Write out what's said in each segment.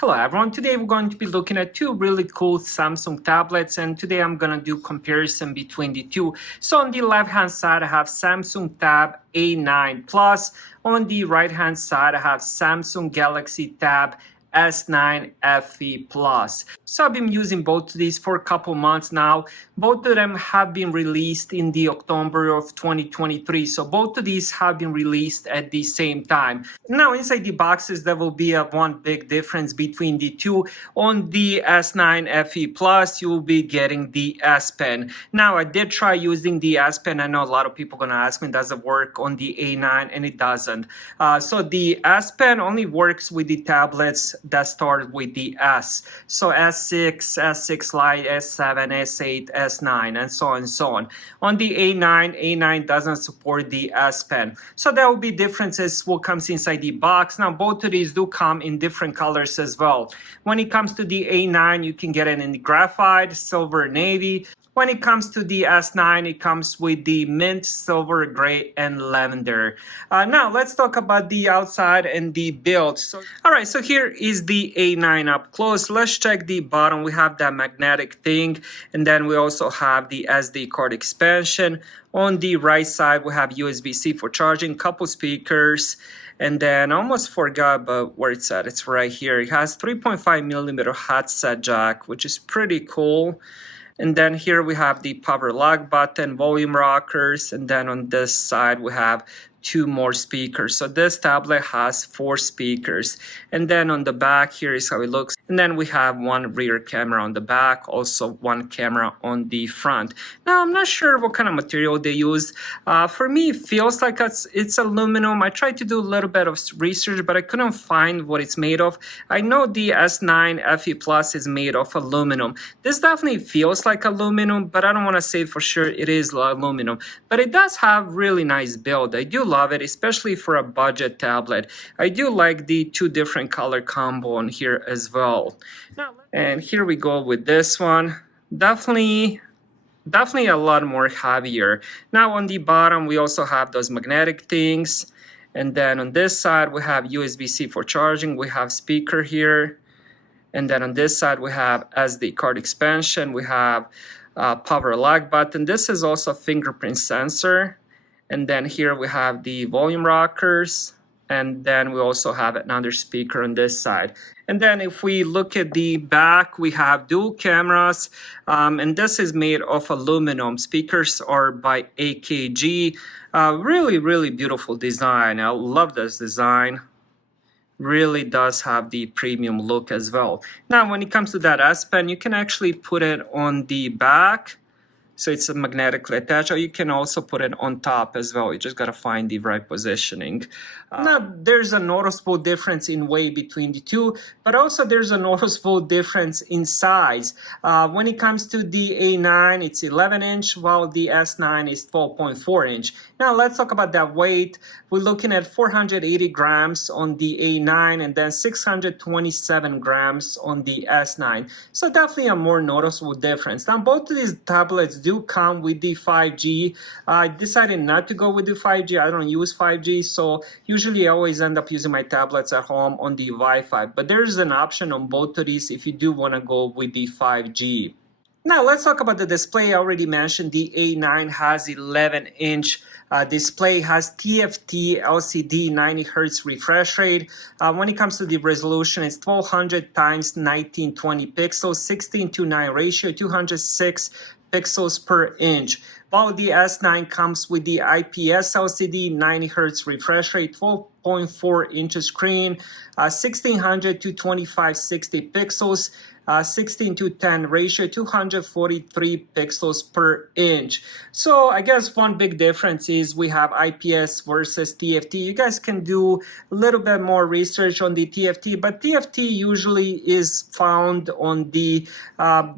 Hello everyone, today we're going to be looking at two really cool Samsung tablets, and today I'm going to do comparison between the two. So on the left hand side I have Samsung Tab A9 Plus, on the right hand side I have Samsung Galaxy Tab S9 FE Plus. So I've been using both of these for a couple months now. Both of them have been released in the October of 2023. So both of these have been released at the same time. Now inside the boxes there will be one big difference between the two. On the S9 FE Plus you will be getting the S Pen. Now I did try using the S Pen. I know a lot of people are going to ask me does it work on the A9, and it doesn't. So the S Pen only works with the tablets that start with the S. So S6, S6 Lite, S7, S8, S9, and so on and so on. On the A9 doesn't support the S Pen. So there will be differences what comes inside the box. Now both of these do come in different colors as well. When it comes to the A9, you can get it in the graphite, silver, navy. When it comes to the S9, it comes with the mint, silver, gray, and lavender. Now, let's talk about the outside and the build. Alright, so here is the A9 up close. Let's check the bottom. We have that magnetic thing, and then we also have the SD card expansion. On the right side, we have USB-C for charging, couple speakers, and then I almost forgot but where it's at. It's right here. It has 3.5mm headset jack, which is pretty cool. And then here we have the power lock button, volume rockers, and then on this side we have two more speakers. So this tablet has 4 speakers. And then on the back, here is how it looks. And then we have one rear camera on the back, also one camera on the front. Now I'm not sure what kind of material they use. For me, it feels like it's aluminum. I tried to do a little bit of research, but I couldn't find what it's made of. I know the S9 FE Plus is made of aluminum. This definitely feels like aluminum, but I don't want to say for sure it is aluminum. But it does have really nice build. I do love it, especially for a budget tablet. I do like the 2 different color combo on here as well. And here we go with this one. Definitely a lot more heavier. Now on the bottom we also have those magnetic things, and then on this side we have USB-C for charging. We have speaker here, and then on this side we have SD card expansion. We have power lock button. This is also a fingerprint sensor. And then here we have the volume rockers, and then we also have another speaker on this side. And then if we look at the back, we have dual cameras, and this is made of aluminum. Speakers are by AKG. Really beautiful design. I love this design. Really does have the premium look as well. Now when it comes to that S Pen, you can actually put it on the back. So it's magnetically attached, or you can also put it on top as well. You just gotta find the right positioning. Now there's a noticeable difference in weight between the two, but also there's a noticeable difference in size. When it comes to the A9, it's 11 inch, while the S9 is 12.4 inch. Now let's talk about that weight. We're looking at 480 grams on the A9 and then 627 grams on the S9. So definitely a more noticeable difference. Now both of these tablets do come with the 5G. I decided not to go with the 5G. I don't use 5G, so usually I always end up using my tablets at home on the Wi-Fi. But there's an option on both of these if you do want to go with the 5G. Now let's talk about the display. I already mentioned the A9 has 11-inch display, has TFT LCD 90 Hz refresh rate. When it comes to the resolution, it's 1200 times 1920 pixels, 16:9 ratio, 206 pixels per inch. While the S9 comes with the IPS LCD 90 Hz refresh rate, 12.4 inch screen, 1600 to 2560 pixels, 16:10 ratio, 243 pixels per inch. So I guess one big difference is we have IPS versus TFT. You guys can do a little bit more research on the TFT, but TFT usually is found on the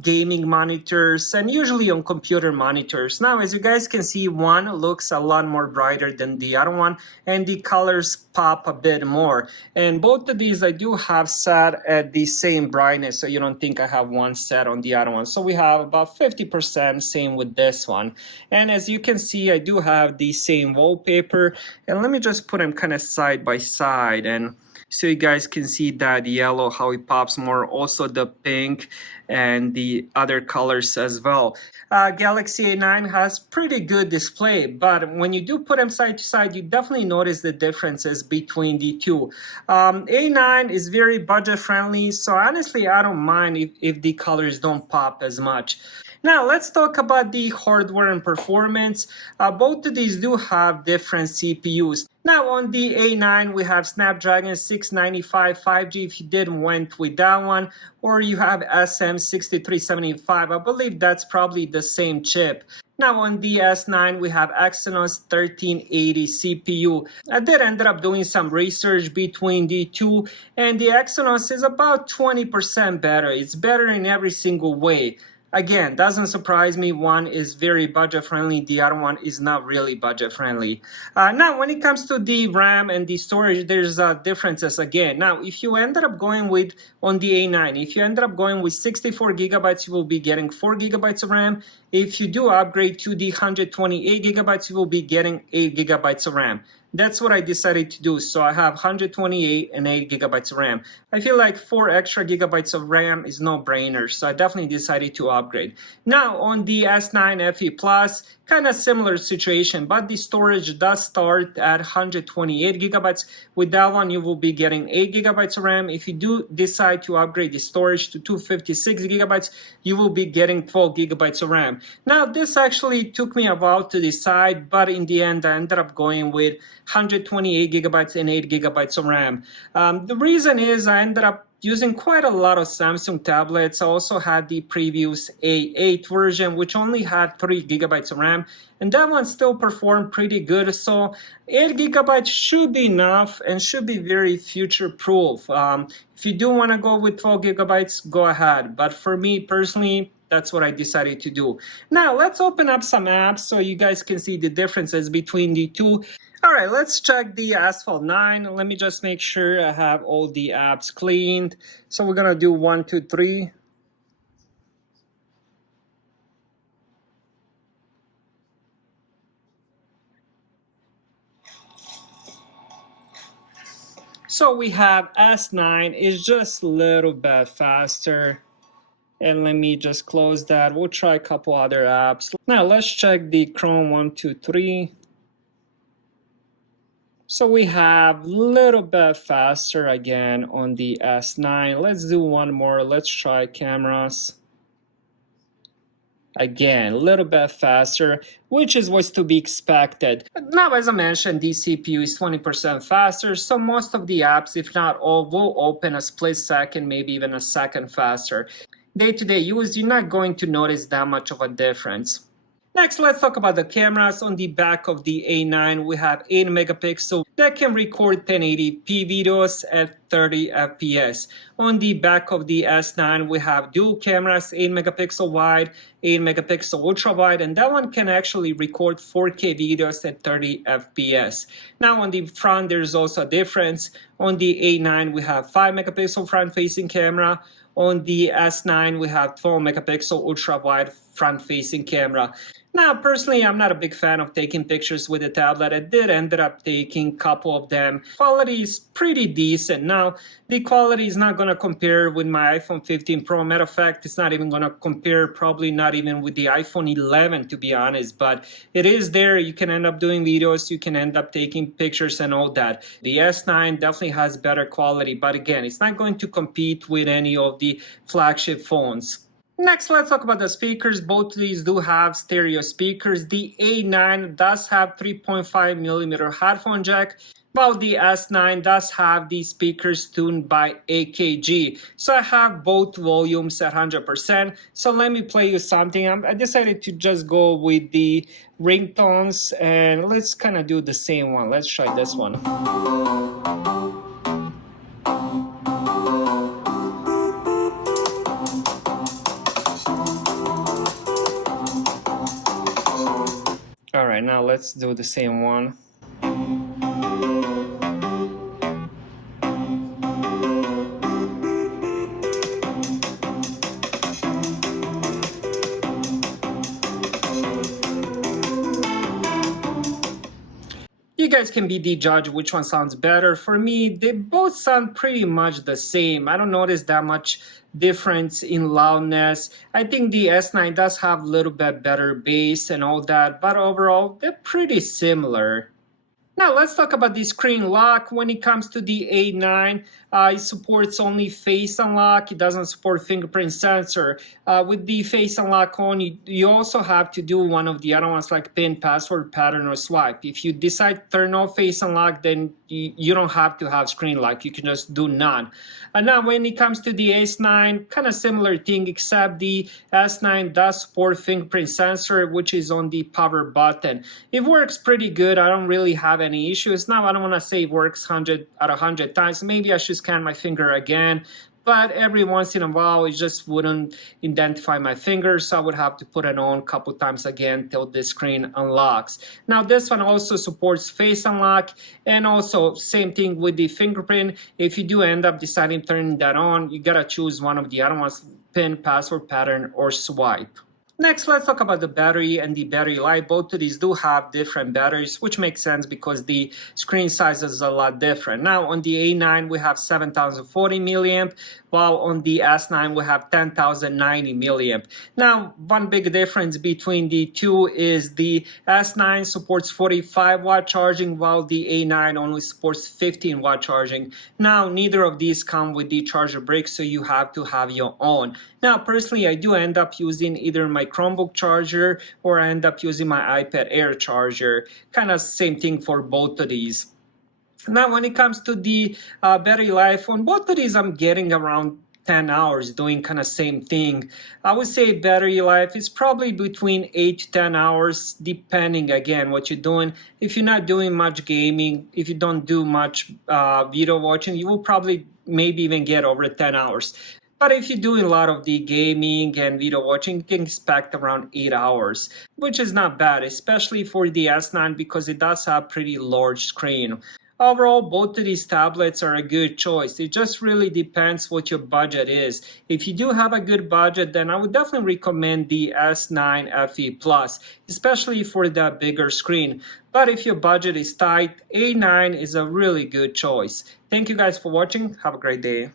gaming monitors and usually on computer monitors. Now, as you guys can see, one looks a lot more brighter than the other one, and the colors pop a bit more. And both of these I do have set at the same brightness, so you don't think I have one set on the other one. So we have about 50%, same with this one. And as you can see, I do have the same wallpaper. And let me just put them kind of side by side. And So you guys can see that yellow, how it pops more, also the pink and the other colors as well. Galaxy A9 has pretty good display, but when you do put them side to side, you definitely notice the differences between the two. A9 is very budget friendly, so honestly I don't mind if the colors don't pop as much. Now let's talk about the hardware and performance. Both of these do have different CPUs. Now on the A9 we have Snapdragon 695 5G if you didn't went with that one, or you have SM6375. I believe that's probably the same chip. Now on the S9 we have Exynos 1380 CPU. I did end up doing some research between the two, and the Exynos is about 20% better. It's better in every single way. Again, doesn't surprise me. One is very budget friendly, the other one is not really budget friendly. Now, when it comes to the RAM and the storage, there's differences again. Now, if you ended up going with, on the A9, if you ended up going with 64 gigabytes, you will be getting 4 gigabytes of RAM. If you do upgrade to the 128 gigabytes, you will be getting 8 gigabytes of RAM. That's what I decided to do. So I have 128 and 8 gigabytes of RAM. I feel like 4 extra gigabytes of RAM is no brainer, so I definitely decided to upgrade. Now on the S9 FE Plus, kind of similar situation, but the storage does start at 128 gigabytes. With that one, you will be getting 8 gigabytes of RAM. If you do decide to upgrade the storage to 256 gigabytes, you will be getting 12 gigabytes of RAM. Now, this actually took me a while to decide, but in the end, I ended up going with 128 gigabytes and 8 gigabytes of RAM. The reason is I ended up using quite a lot of Samsung tablets. I also had the previous A8 version, which only had 3 gigabytes of RAM, and that one still performed pretty good. So 8 gigabytes should be enough and should be very future proof. If you do want to go with 12 gigabytes, go ahead. But for me personally, that's what I decided to do. Now let's open up some apps so you guys can see the differences between the two. All right, let's check the Asphalt 9. Let me just make sure I have all the apps cleaned. So we're gonna do 1, 2, 3. So we have S9 is just a little bit faster. And let me just close that. We'll try a couple other apps. Now let's check the Chrome 1, 2, 3. So we have a little bit faster again on the S9. Let's do one more. Let's try cameras. Again, a little bit faster, which is what's to be expected. Now, as I mentioned, the CPU is 20% faster, so most of the apps, if not all, will open a split second, maybe even a second faster. Day-to-day use, you're not going to notice that much of a difference. Next, let's talk about the cameras. On the back of the A9, we have 8 megapixel that can record 1080p videos at 30 FPS. On the back of the S9, we have dual cameras, 8 megapixel wide, 8 megapixel ultra wide, and that one can actually record 4K videos at 30 FPS. Now on the front, there's also a difference. On the A9, we have 5 megapixel front-facing camera. On the S9, we have 12 megapixel ultra wide front-facing camera. Now, personally, I'm not a big fan of taking pictures with a tablet. I did end up taking a couple of them. Quality is pretty decent. Now, the quality is not going to compare with my iPhone 15 Pro. Matter of fact, it's not even going to compare, probably not even with the iPhone 11, to be honest. But it is there. You can end up doing videos. You can end up taking pictures and all that. The S9 definitely has better quality. But again, it's not going to compete with any of the flagship phones. Next, let's talk about the speakers. Both of these do have stereo speakers. The A9 does have 3.5 millimeter headphone jack, while the S9 does have the speakers tuned by AKG. So I have both volumes at 100%. So let me play you something. I decided to just go with the ringtones, and let's kind of do the same one. Let's try this one. All right, now let's do the same one. You You guys can be the judge which one sounds better. For me, they both sound pretty much the same. I don't notice that much difference in loudness. I think the S9 does have a little bit better bass and all that, but overall, they're pretty similar. Now let's talk about the screen lock. When it comes to the A9, it supports only face unlock. It doesn't support fingerprint sensor. With the face unlock on, you also have to do one of the other ones like PIN, password, pattern, or swipe. If you decide to turn off face unlock, then you don't have to have screen lock. You can just do none. And now when it comes to the S9, kind of similar thing, except the S9 does support fingerprint sensor, which is on the power button. It works pretty good. I don't really have any issues. Now, I don't want to say it works 100 out of 100 times. Maybe I should scan my finger again. But every once in a while, it just wouldn't identify my finger, so I would have to put it on a couple times again till the screen unlocks. Now, this one also supports face unlock, and also same thing with the fingerprint. If you do end up deciding turning that on, you gotta choose one of the other ones, PIN, password, pattern, or swipe. Next, let's talk about the battery and the battery life. Both of these do have different batteries, which makes sense because the screen size is a lot different. Now, on the A9, we have 7040 milliamp, while on the S9, we have 10,090 milliamp. Now, one big difference between the two is the S9 supports 45 watt charging, while the A9 only supports 15 watt charging. Now, neither of these come with the charger brick, so you have to have your own. Now, personally, I do end up using either my Chromebook charger or I end up using my iPad Air charger. Kind of same thing for both of these. Now, when it comes to the battery life, on both of these, I'm getting around 10 hours doing kind of same thing. I would say battery life is probably between 8 to 10 hours, depending again what you're doing. If you're not doing much gaming, if you don't do much video watching, you will probably maybe even get over 10 hours. But if you're doing a lot of the gaming and video watching, you can expect around 8 hours, which is not bad, especially for the S9 because it does have pretty large screen. Overall, both of these tablets are a good choice. It just really depends what your budget is. If you do have a good budget, then I would definitely recommend the S9 FE Plus, especially for that bigger screen. But if your budget is tight, A9 is a really good choice. Thank you guys for watching. Have a great day.